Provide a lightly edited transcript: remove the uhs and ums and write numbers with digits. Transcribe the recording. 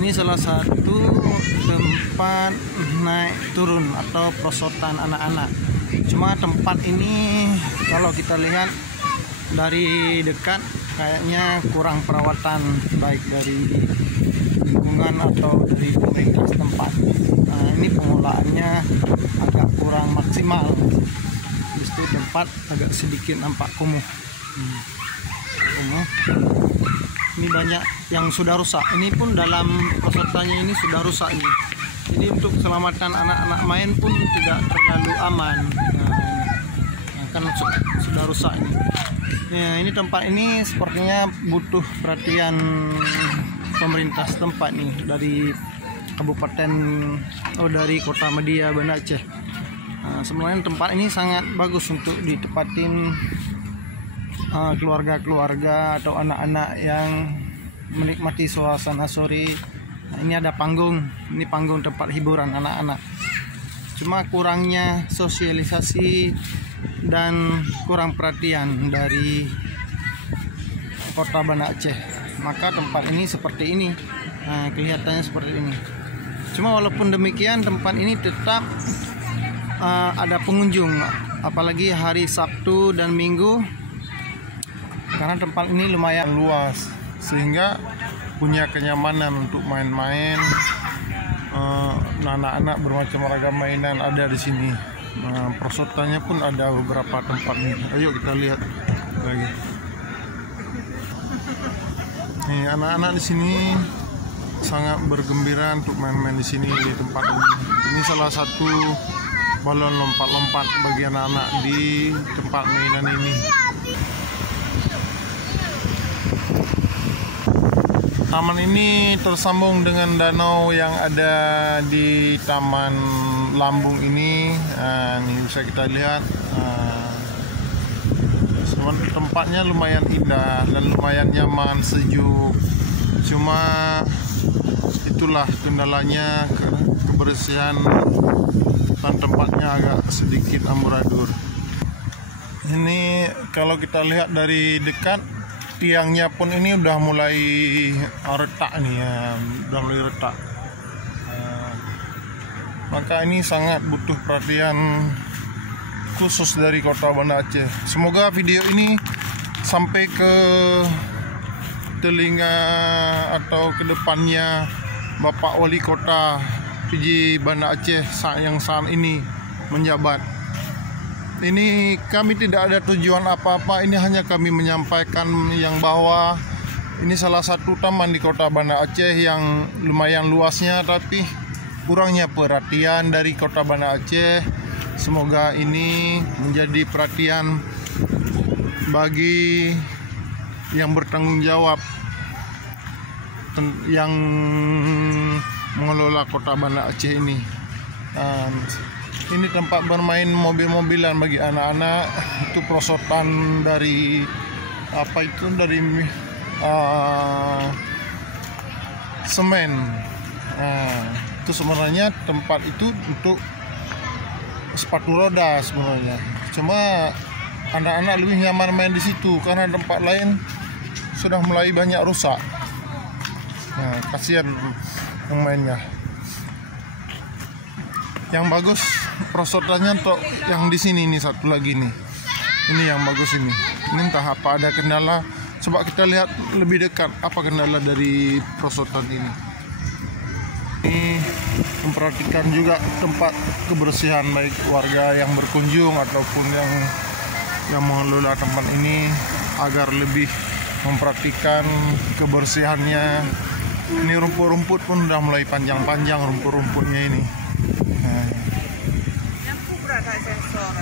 Ini salah satu tempat naik turun atau perosotan anak-anak. Cuma tempat ini kalau kita lihat dari dekat kayaknya kurang perawatan baik dari lingkungan atau dari pemerintah setempat. Nah, ini pengelolaannya agak kurang maksimal. Habis itu tempat agak sedikit nampak kumuh. Ini banyak yang sudah rusak. Ini pun dalam perosotannya ini sudah rusak ini. Jadi untuk keselamatan anak-anak main pun tidak terlalu aman. Nah, kan sudah rusak ini. Nah, ini tempat ini sepertinya butuh perhatian pemerintah setempat nih dari kabupaten dari Kota Media, Banda Aceh. Nah, sebenarnya tempat ini sangat bagus untuk ditempatin keluarga-keluarga atau anak-anak yang menikmati suasana sore. Nah, ini ada panggung, ini panggung tempat hiburan anak-anak. Cuma kurangnya sosialisasi dan kurang perhatian dari Kota Banda Aceh, maka tempat ini seperti ini. Nah, kelihatannya seperti ini. Cuma walaupun demikian tempat ini tetap ada pengunjung, apalagi hari Sabtu dan Minggu, karena tempat ini lumayan luas sehingga punya kenyamanan untuk main-main. Anak-anak bermacam ragam mainan ada di sini. Perosotannya pun ada beberapa tempat nih. Ayo kita lihat lagi. Nih, anak-anak di sini sangat bergembira untuk main-main di sini di tempat ini. Ini salah satu balon lompat-lompat bagi anak-anak di tempat mainan ini. Taman ini tersambung dengan danau yang ada di Taman Lambung ini. Ini bisa kita lihat. Tempatnya lumayan indah dan lumayan nyaman, sejuk. Cuma itulah kendalanya, kebersihan dan tempatnya agak sedikit amburadul. Ini kalau kita lihat dari dekat, tiangnya pun ini udah mulai retak nih ya, udah mulai retak. Maka ini sangat butuh perhatian khusus dari Kota Banda Aceh. Semoga video ini sampai ke telinga atau ke depannya Bapak Wali Kota PJ Banda Aceh yang saat ini menjabat. Ini kami tidak ada tujuan apa-apa, ini hanya kami menyampaikan yang bahwa ini salah satu taman di Kota Banda Aceh yang lumayan luasnya, tapi kurangnya perhatian dari Kota Banda Aceh. Semoga ini menjadi perhatian bagi yang bertanggung jawab yang mengelola Kota Banda Aceh ini. Ini tempat bermain mobil-mobilan bagi anak-anak. Itu perosotan dari dari semen. Itu sebenarnya tempat itu untuk sepatu roda sebenarnya. Cuma anak-anak lebih nyaman main di situ karena tempat lain sudah mulai banyak rusak. Kasihan pemainnya. Yang bagus perosotannya untuk yang di sini nih, satu lagi nih. Ini yang bagus ini. Ini entah apa ada kendala. Coba kita lihat lebih dekat apa kendala dari perosotan ini. Ini memperhatikan juga tempat kebersihan baik warga yang berkunjung ataupun yang mengelola tempat ini agar lebih memperhatikan kebersihannya. Ini rumput-rumput pun udah mulai panjang-panjang rumput-rumputnya ini. Yang kubra tak sensor.